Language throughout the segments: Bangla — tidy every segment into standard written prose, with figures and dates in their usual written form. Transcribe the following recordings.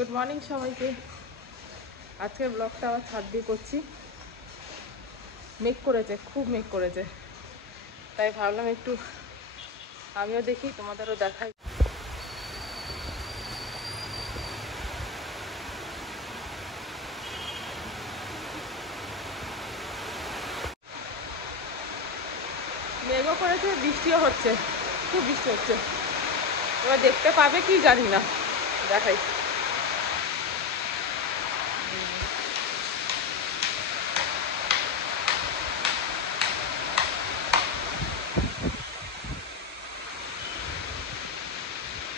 গুড মর্নিং সবাইকে। আজকের ব্লগটা আবার ছাদ দিয়ে করছি। মেঘ করেছে, খুব মেঘ করেছে, তাই ভাবলাম একটু আমিও দেখি, তোমাদেরও দেখাই। মেঘও করেছে, বৃষ্টিও হচ্ছে, খুব বৃষ্টি হচ্ছে। এবার দেখতে পাবে কি জানি না, দেখাই।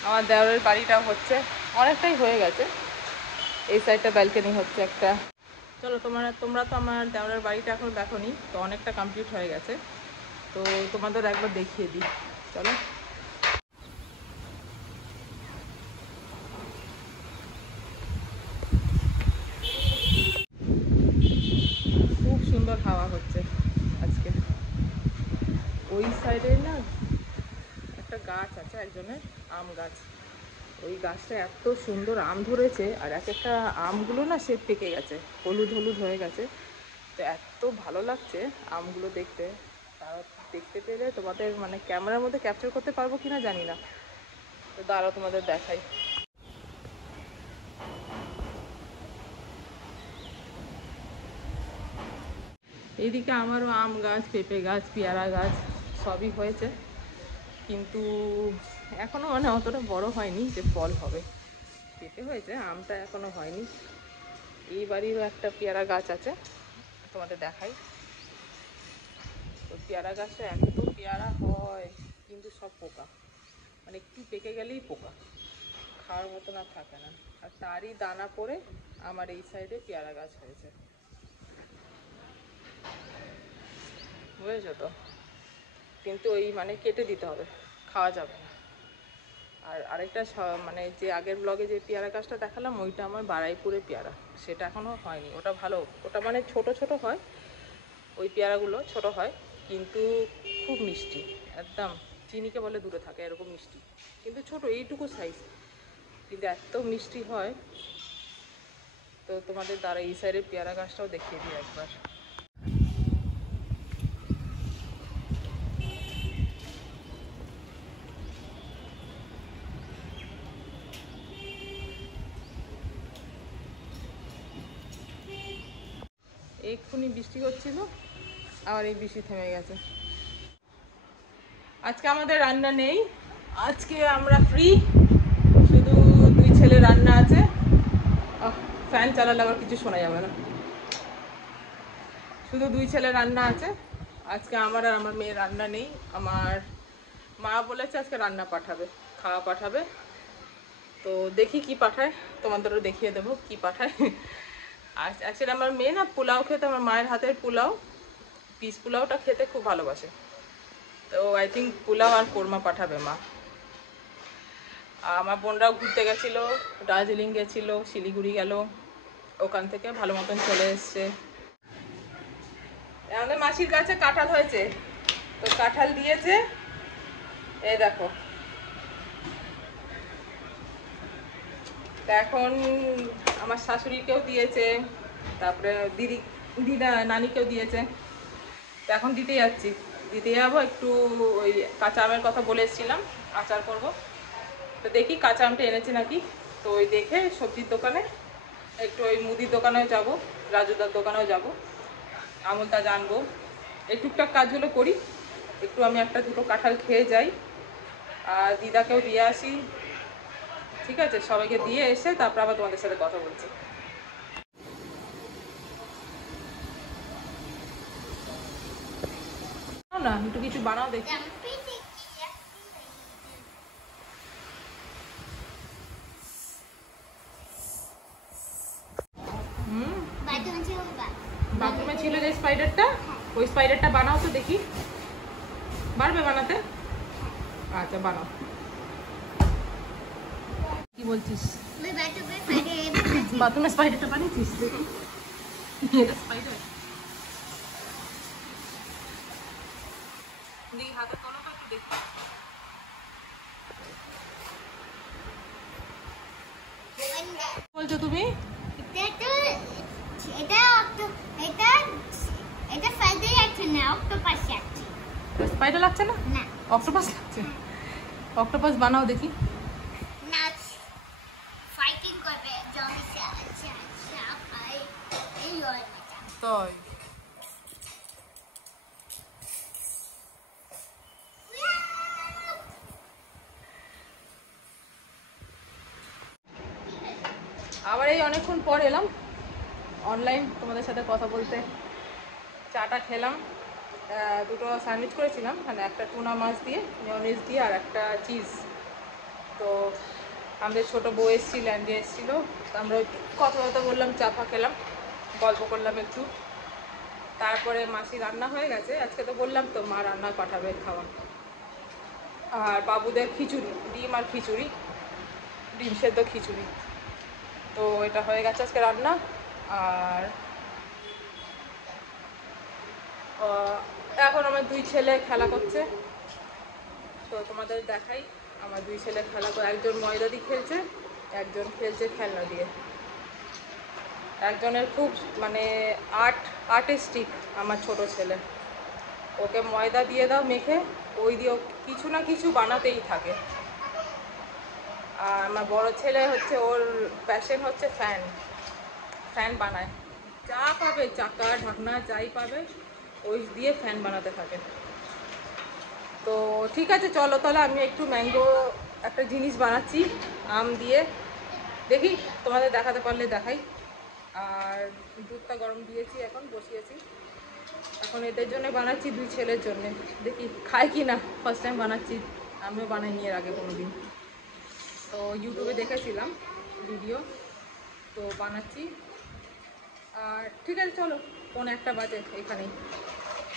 আমার দেওরের বাড়িটা হচ্ছে, অনেকটাই হয়ে গেছে। এই সাইডটা ব্যালকনি হচ্ছে একটা। চলো তোমরা তো আমার দেওরের বাড়িটা এখন দেখোনি, তো অনেকটা কমপ্লিট হয়ে গেছে, তো তোমাদের একবার দেখিয়ে দিই। চলো। খুব সুন্দর হাওয়া হচ্ছে আজকে। ওই সাইডে না একটা গাছ আছে একজনের, আম গাছ। ওই গাছটা এত সুন্দর আম ধরেছে, আর এক একটা আমগুলো না সে পেকে গেছে, হলুদ হলুদ হয়ে গেছে। তো এত ভালো লাগছে আমগুলো দেখতে। তারা দেখতে পেলে তোমাদের মানে ক্যামেরার মধ্যে ক্যাপচার করতে পারবো কিনা জানি না, তো দাঁড়াও তোমাদের দেখাই। এইদিকে আমারও আম গাছ, পেঁপে গাছ, পেয়ারা গাছ সবই হয়েছে, কিন্তু এখনো মানে অতটা বড় হয়নি যে ফল হবে। পেঁপে হয়েছে, আমটা এখনো হয়নি। এই বাড়িরও একটা পেয়ারা গাছ আছে, তোমাদের দেখাই। ওই পেয়ারা গাছটা এত পেয়ারা হয়, কিন্তু সব পোকা, মানে একটু পেকে গেলেই পোকা, খাওয়ার মতন আর থাকে না। আর তারই দানা পড়ে আমার এই সাইডে পেয়ারা গাছ হয়েছে, বুঝেছো তো? কিন্তু ওই মানে কেটে দিতে হবে, খাওয়া যাবে না। আর আরেকটা মানে যে আগের ব্লগে যে পেয়ারা গাছটা দেখালাম, ওইটা আমার বারাইপুরে পেয়ারা, সেটা এখনও হয়নি। ওটা ভালো, ওটা মানে ছোট ছোট হয়, ওই পেয়ারাগুলো ছোট হয়, কিন্তু খুব মিষ্টি, একদম চিনিকে বলে দূরে থাকে এরকম মিষ্টি, কিন্তু ছোট এইটুকু সাইজ, কিন্তু এত মিষ্টি হয়। তো তোমাদের দ্বারা এই সাইডের পেয়ারা গাছটাও দেখিয়ে দিই একবার। এক্ষুনি বৃষ্টি হচ্ছিল, আবার এই বৃষ্টি থেমে গেছে। আজকে আমাদের রান্না নেই, আজকে আমরা ফ্রি, শুধু দুই ছেলে রান্না আছে। ফ্যান চালালে আবার কিছু শোনা যাবে না। শুধু দুই ছেলে রান্না আছে আজকে, আমার আর আমার মেয়ের রান্না নেই। আমার মা বলেছে আজকে রান্না পাঠাবে, খাওয়া পাঠাবে, তো দেখি কি পাঠায়, তোমাদেরও দেখিয়ে দেবো কি পাঠায়। আর অ্যাকচুয়ালি আমার মেয়ে না পোলাও খেতে, আমার মায়ের হাতের পোলাও, পিস পোলাওটা খেতে খুব ভালোবাসে, তো আই থিঙ্ক পোলাও আর কোরমা পাঠাবে মা। আমার বোনরাও ঘুরতে গেছিলো, দার্জিলিং গেছিলো, শিলিগুড়ি গেল, ওখান থেকে ভালো মতন চলে এসছে। আমাদের মাসির কাছে কাঁঠাল হয়েছে, তো কাঁঠাল দিয়েছে, এই দেখো। তা এখন আমার শাশুড়িকেও দিয়েছে, তারপরে দিদা নানিকেও দিয়েছে, তো এখন দিতে যাচ্ছি, দিতে যাবো। একটু ওই কাঁচা আমের কথা বলে এসেছিলাম, আচার করব, তো দেখি কাঁচা আমটা এনেছে নাকি। তো ওই দেখে সবজির দোকানে, একটু ওই মুদির দোকানেও যাব, রাজুদার দোকানেও যাব, আমুলটা জানবো, এই টুকটাক কাজগুলো করি। একটু আমি একটা দুটো কাঁঠাল খেয়ে যাই, আর দিদাকেও দিয়ে আসি। ঠিক আছে, সবাইকে দিয়ে এসে তারপর আবার তোমাদের সাথে কথা বলছি। না একটু কিছু বানাও দেখি। বাথরুমে ছিল যে স্পাইডারটা, ওই স্পাইডারটা বানাও তো দেখি, পারবে বানাতে? আচ্ছা বানাও। কি বলছিস? বাথরুমে স্পাইডারটা বানিয়েছিস? এটা স্পাইডার দেখি, হাতে তোলো তো একটু দেখি। বলছো তুমি? এটা এটা এটা এটা ফাইটার আছে না, অক্টোপাস আছে। স্পাইডার লাগছে না? না, অক্টোপাস লাগছে। অক্টোপাস বানাও দেখি। না ফাইটিং করবে জমি সে আচ্ছা আই এই হয় তাই আবার এই অনেকক্ষণ পর এলাম অনলাইন তোমাদের সাথে কথা বলতে। চাটা খেলাম, দুটো স্যান্ডউইচ করেছিলাম, মানে একটা টুনা মাছ দিয়ে মেয়োনিজ দিয়ে আর একটা চিজ। তো আমাদের ছোটো বউ এসেছি, ল্যান্ডে এসেছিলো, তো আমরা কথা বললাম, চা ফা খেলাম, গল্প করলাম একটু। তারপরে মাসি রান্না হয়ে গেছে, আজকে তো বললাম তো মা রান্না পাঠাবে খাওয়া। আর বাবুদের খিচুড়ি, ডিম আর খিচুড়ি, ডিম সেদ্ধ খিচুড়ি। তো এটা হয়ে গেছে আজকে রান্না। আর এখন আমার দুই ছেলে খেলা করছে, তো তোমাদের দেখাই। আমার দুই ছেলে খেলা করে, একজন ময়দা দিয়ে খেলছে, একজন খেলছে খেলনা দিয়ে। একজনের খুব মানে আর্টিস্টিক আমার ছোট ছেলে, ওকে ময়দা দিয়ে দাও মেখে, ওই দিয়ে কিছু না কিছু বানাতেই থাকে। আর আমার বড় ছেলে হচ্ছে, ওর প্যাশন হচ্ছে ফ্যান বানায়, যা পাবে চাকা ঢাকনা যাই পাবে ওই দিয়ে ফ্যান বানাতে থাকে। তো ঠিক আছে চলো তাহলে, আমি একটু ম্যাঙ্গো একটা জিনিস বানাচ্ছি আম দিয়ে, দেখি তোমাদের দেখাতে পারলে দেখাই। আর দুধটা গরম দিয়েছি, এখন বসিয়েছি। এখন এদের জন্য বানাচ্ছি, দুই ছেলের জন্য, দেখি খাই কি না। ফার্স্ট টাইম বানাচ্ছি, আমিও বানাইনি এর আগে কোনো দিন। তো ইউটিউবে দেখেছিলাম ভিডিও, তো বানাচ্ছি। আর ঠিক আছে চলো, কোন একটা বাজে এখানেই,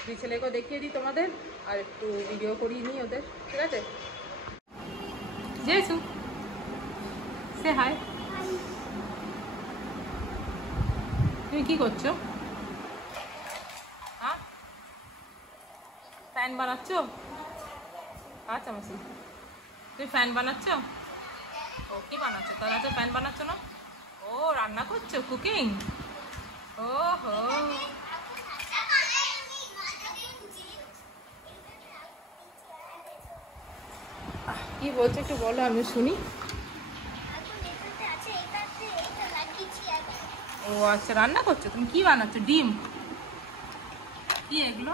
দুই ছেলেকেও দেখিয়ে দিই তোমাদের, আর একটু ভিডিও করিয়ে নিই ওদের, ঠিক আছে? জেসু সে হাই। তুমি কি করছো? হ্যাঁ, ফ্যান বানাচ্ছ? আচ্ছা মাসি, তুমি ফ্যান বানাচ্ছ? ও কি বানাচ্ছ তাহলে? আচ্ছা ফ্যান বানাচ্ছ না, ও রান্না করছো, কুকিং। ও হো, কি বলছো একটু বলো, আমি শুনি। ও আচ্ছা, রান্না করছো তুমি? কি বানাচ্ছো? ডিম? কি এগুলো?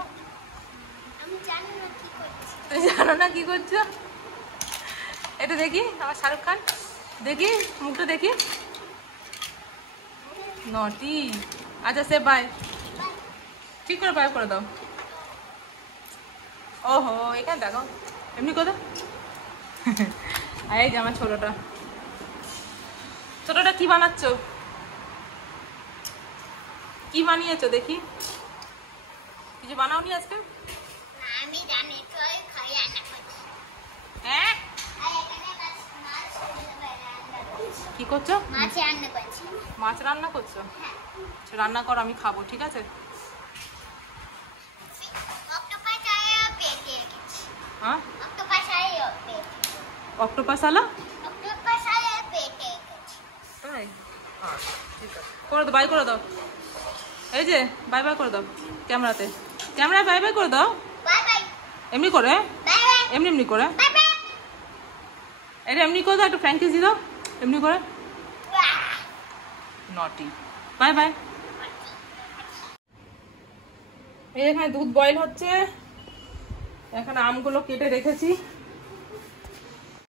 আমি জানি না কি করছি। তুমি জানো না কি করছো? এটা দেখি আমার শাহরুখ খান, দেখি মুখটা দেখি। নটি। আচ্ছা সে বাই, ঠিক করে বাই করে দাও। ওহো, এখানে দেখো, এমনি কথা। এই যে আমার ছোটটা কি বানাচ্ছো? কি বানিয়েছো দেখি? কিছু বানাওনি আজকে? আমি জানি তো খাই রান্না করছি। হ্যাঁ, আর এখানে মাছ রান্না করছি। কি করছো? মাছ রান্না করছি। মাছ রান্না করছো? হ্যাঁ। আচ্ছা, রান্না করো, আমি খাবো, ঠিক আছে? অক্টোপাস আয়া পেটে গেছে। হ্যাঁ, অক্টোপাস আয়া পেটে। অক্টোপাস আলা? অক্টোপাস আয়া পেটে গেছে। তাই? আচ্ছা ঠিক আছে, করে দাও, বাই করে দাও। এই যে বাই বাই করে দাও ক্যামেরাতে, ক্যামেরায় বাই বাই করে দাও। Bye bye. এমনি করে, বাই বাই। এমনি এমনি করে, বাই বাই। এটা এমনি করে দাও, একটু ফ্র্যাঙ্কিস দিয়ে দাও এমনি করে। নটি, বাই বাই। এই এখানে দুধ বয়েল হচ্ছে, এখানে আমগুলো কেটে রেখেছি,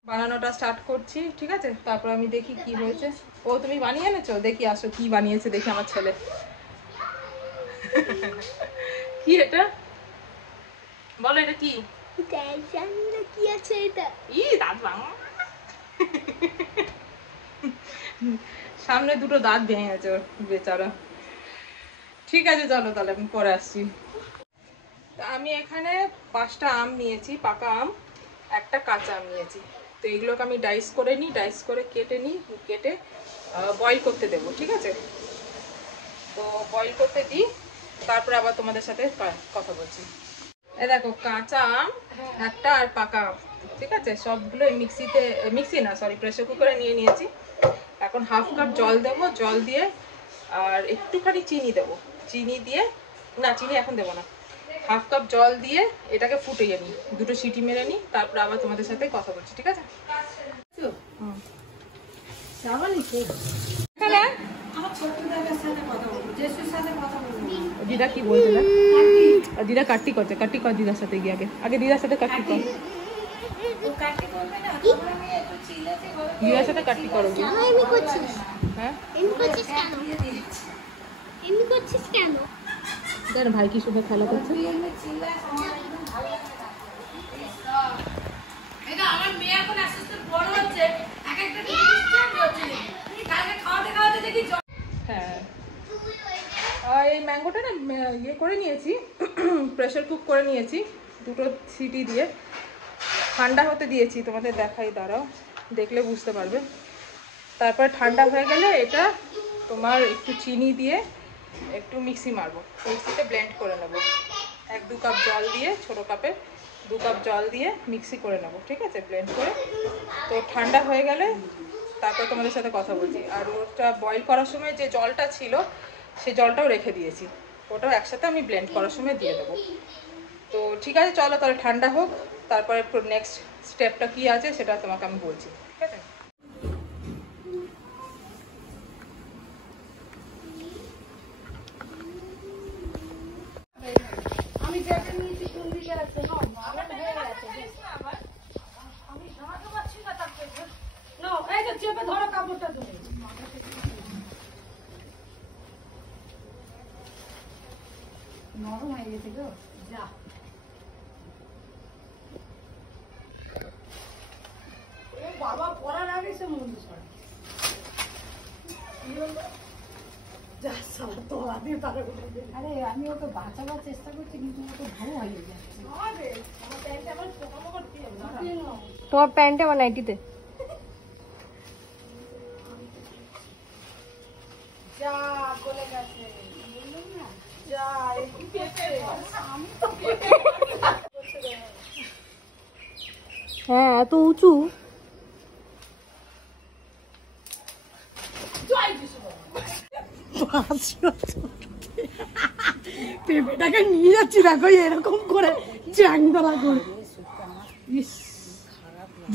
বানানোটা স্টার্ট করছি, ঠিক আছে? তারপর আমি দেখি কি হয়েছে। ও তুমি বানিয়ে এনেছো? দেখি আসো কি বানিয়েছে, দেখি আমার ছেলে। কি এটা বলো, এটা কি? জানি না কি আছে এটা। ই দাঁত ভাঙা, সামনে দুটো দাঁত ভেঙে গেছে ওর, বেচারা। ঠিক আছে চলো তাহলে, আমি পরে আসছি। আমি এখানে 5টা আম নিয়েছি, পাকা আম, একটা কাঁচা আম নিয়েছি। তো এগুলোকে আমি ডাইস করে নিই, ডাইস করে কেটে নিই, কেটে বয়েল করতে দেবো, ঠিক আছে? তো বয়েল করতে দিই, তারপরে আবার তোমাদের সাথে কথা বলছি। এ দেখো, কাঁচা আম একটা আর পাকা আম, ঠিক আছে? সবগুলো মিক্সি না সরি প্রেসার কুকারে নিয়ে নিয়েছি। এখন হাফ কাপ জল দেবো, জল দিয়ে আর একটুখানি চিনি দেবো, চিনি দিয়ে, না চিনি এখন দেবো না, হাফ কাপ জল দিয়ে এটাকে ফুটিয়ে নিই, 2টো সিটি মেরে নিই, তারপর আবার তোমাদের সাথে কথা বলছি, ঠিক আছে? দিদা কি বলছে না? দিদা কাট্টি করছে, কাট্টি কর দিদার সাথে গিয়ে, আগে আগে দিদার সাথে কাট্টি কর, দিদার সাথে কাট্টি করো গিয়ে। এমনি করছিস? হ্যাঁ এমনি করছিস কেন? এমনি করছিস কেন? দেখ ভাই কি সুন্দর খেলা করছে। আমার মেয়ে এখন আস্তে আস্তে বড় হচ্ছে, এক একটা কালকে খাওয়াতে খাওয়াতে দেখি হ্যাঁ এই ম্যাঙ্গোটা না ইয়ে করে নিয়েছি, প্রেসার কুক করে নিয়েছি 2টো সিটি দিয়ে, ঠান্ডা হতে দিয়েছি, তোমাদের দেখাই, দাঁড়াও দেখলে বুঝতে পারবে। তারপর ঠান্ডা হয়ে গেলে এটা তোমার একটু চিনি দিয়ে একটু মিক্সি মারবো, মিক্সিতে ব্লেন্ড করে নেবো, 1-2 কাপ জল দিয়ে, ছোটো কাপে 2 কাপ জল দিয়ে মিক্সি করে নেবো, ঠিক আছে, ব্লেন্ড করে। তো ঠান্ডা হয়ে গেলে তারপর তোমাদের সাথে কথা বলছি। আর ওটা বয়েল করার সময় যে জলটা ছিল সেই জলটাও রেখে দিয়েছি, ওটাও একসাথে আমি ব্লেন্ড করার সময় দিয়ে দেবো। তো ঠিক আছে, চলো তাহলে ঠান্ডা হোক, তারপরে নেক্সট স্টেপটা কী আছে সেটা তোমাকে আমি বলছি, ঠিক আছে? আমি যেটা নিয়েছি কোন দিকে আছে না আমার হয়ে গেছে আমি ধরাতে পারছি না, তারপরে না এই যে চেপে ধরো কাপড়টা ধরে নরম হয়ে গেছে গো, যা এ বাবা পড়ার আগে সে মন্দ ছড়া যা সব তো আমি পারে। আরে আমি ওকে বাঁচাবার চেষ্টা করছি কিন্তু ওকে ভালো হয়ে যাচ্ছে। তোমার প্যান্টে আমার নাইটিতে যা বলে গেছে বললাম না, যা একটু পেটে আমি তো পেটে হ্যাঁ এত উঁচু জয় যিশু পেঁপেটাকে নিয়ে যাচ্ছি, দেখো এরকম করে চ্যাংদলা করে,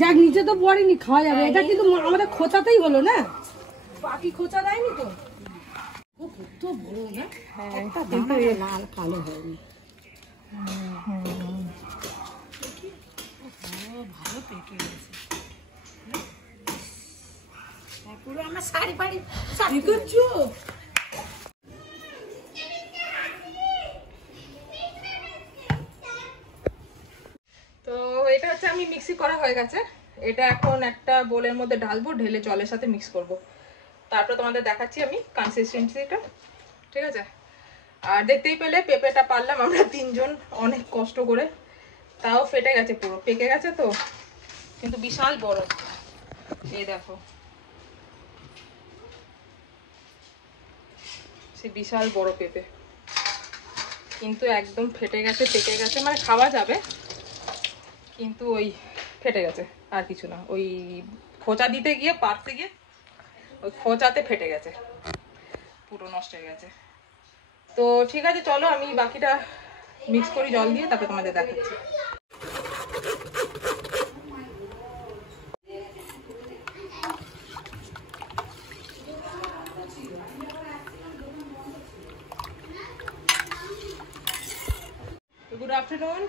যাক নিচে তো পড়েনি, খাওয়া যাবে। এটা কিন্তু আমাদের খোঁচাতেই হলো না, বাকি খোঁচা দেয়নি তো। কত বড় না, একটা দানা লাল কালো হয়নি। ভালো পেকে গেছে পুরো আমার শাড়ি ফাড়ি শাড়ি করছো। তো এটা হচ্ছে আমি মিক্সি করা হয়ে গেছে, এটা এখন একটা বোলের মধ্যে ঢালবো, ঢেলে জলের সাথে মিক্স করব, তারপর তোমাদের দেখাচ্ছি আমি কনসিস্টেন্সিটা, ঠিক আছে? আর দেখতেই পেলে পেঁপেটা পারলাম আমরা 3 জন অনেক কষ্ট করে, তাও ফেটে গেছে, পুরো পেকে গেছে তো, কিন্তু বিশাল বড়, এই দেখো সে বিশাল বড় পেঁপে, কিন্তু একদম ফেটে গেছে, পেকে গেছে, মানে খাওয়া যাবে কিন্তু ওই ফেটে গেছে, আর কিছু না, ওই খোঁচা দিতে গিয়ে পারতে গিয়ে ওই খোঁচাতে ফেটে গেছে, পুরো নষ্ট হয়ে গেছে। তো ঠিক আছে, চলো আমি বাকিটা মিক্স করি জল দিয়ে, তারপরে তোমাদের দেখাচ্ছি। গুড আফটারনুন,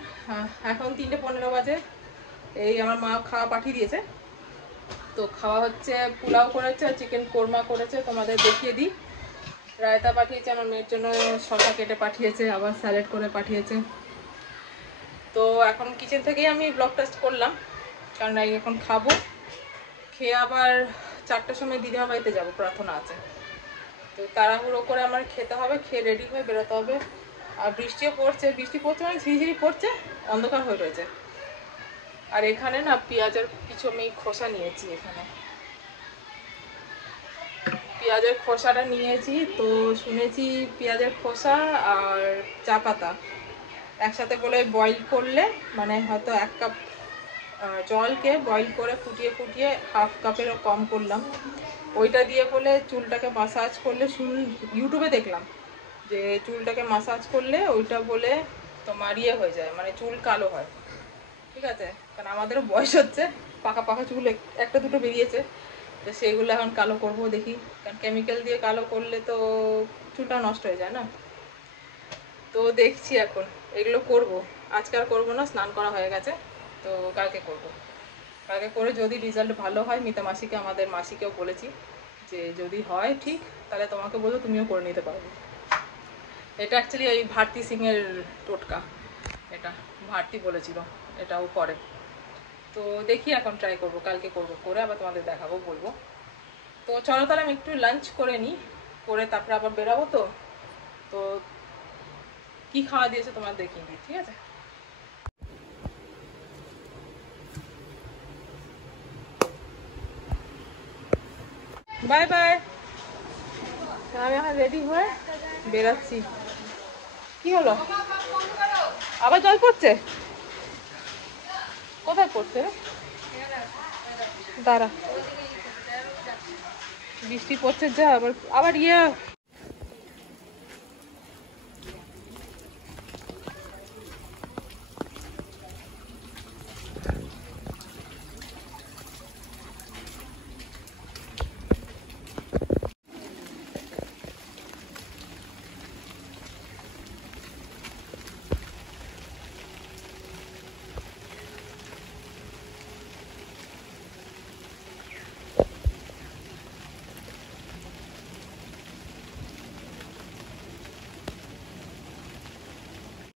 এখন 3:15 বাজে, এই আমার মা খাওয়া পাঠিয়ে দিয়েছে, তো খাওয়া হচ্ছে পোলাও করেছে, চিকেন কোরমা করেছে, তোমাদের দেখিয়ে দিই, রায়তা পাঠিয়েছে আমার মেয়ের জন্য, শসা কেটে পাঠিয়েছে, আবার স্যালাড করে পাঠিয়েছে। তো এখন কিচেন থেকেই আমি ব্লগ টেস্ট করলাম, কারণ এখন খাবো, খেয়ে আবার 4টার সময় দিদিমা বাড়িতে যাবো, প্রার্থনা আছে, তো তাড়াহুড়ো করে আমার খেতে হবে, খেয়ে রেডি হয়ে বেরোতে হবে। আর বৃষ্টিও পড়ছে, বৃষ্টি পড়ছে মানে ঝিরিঝিরি পড়ছে, অন্ধকার হয়ে রয়েছে। আর এখানে না পেঁয়াজের কিছু আমি খোসা নিয়েছি, এখানে পেঁয়াজের খোসাটা নিয়েছি, তো শুনেছি পেঁয়াজের খোসা আর চা পাতা একসাথে বলে বয়েল করলে, মানে হয়তো 1 কাপ জলকে বয়েল করে ফুটিয়ে ফুটিয়ে হাফ কাপেরও কম করলাম, ওইটা দিয়ে বলে চুলটাকে মাসাজ করলে, ইউটিউবে দেখলাম যে চুলটাকে মাসাজ করলে ওইটা বলে তোমার ইয়ে হয়ে যায়, মানে চুল কালো হয়। ঠিক আছে, কারণ আমাদেরও বয়স হচ্ছে, পাকা পাকা চুল একটা দুটো বেরিয়েছে, তো সেগুলো এখন কালো করবো দেখি। কারণ কেমিক্যাল দিয়ে কালো করলে তো চুলটা নষ্ট হয়ে যায় না। তো দেখছি এখন এগুলো করব। আজকে আর করবো না, স্নান করা হয়ে গেছে, তো কালকে করব। কালকে করে যদি রেজাল্ট ভালো হয়, মিতা মাসিকে, আমাদের মাসিকেও বলেছি যে যদি হয় ঠিক, তাহলে তোমাকে বলবো, তুমিও করে নিতে পারবে। এটা অ্যাকচুয়ালি ওই ভারতী সিংয়ের টোটকা, এটা ভারতী বলেছিল এটাও করে। তো দেখি এখন ট্রাই করব, কালকে করব, করে আবার তোমাদের দেখাবো, বলবো। তো চলো তাহলে আমি একটু লাঞ্চ করে নিই, করে তারপরে আবার বেরাবো। তো তো কি খাওয়া দিয়েছে তোমরা দেখিয়ে দিই, ঠিক আছে? Bye bye. আমি এখন রেডি হয়ে বেরাচ্ছি। কি হলো, আবার জল পড়ছে? কোথায় পড়ছে রে? দাঁড়া, বৃষ্টি পড়ছে যা, আবার আবার ইয়ে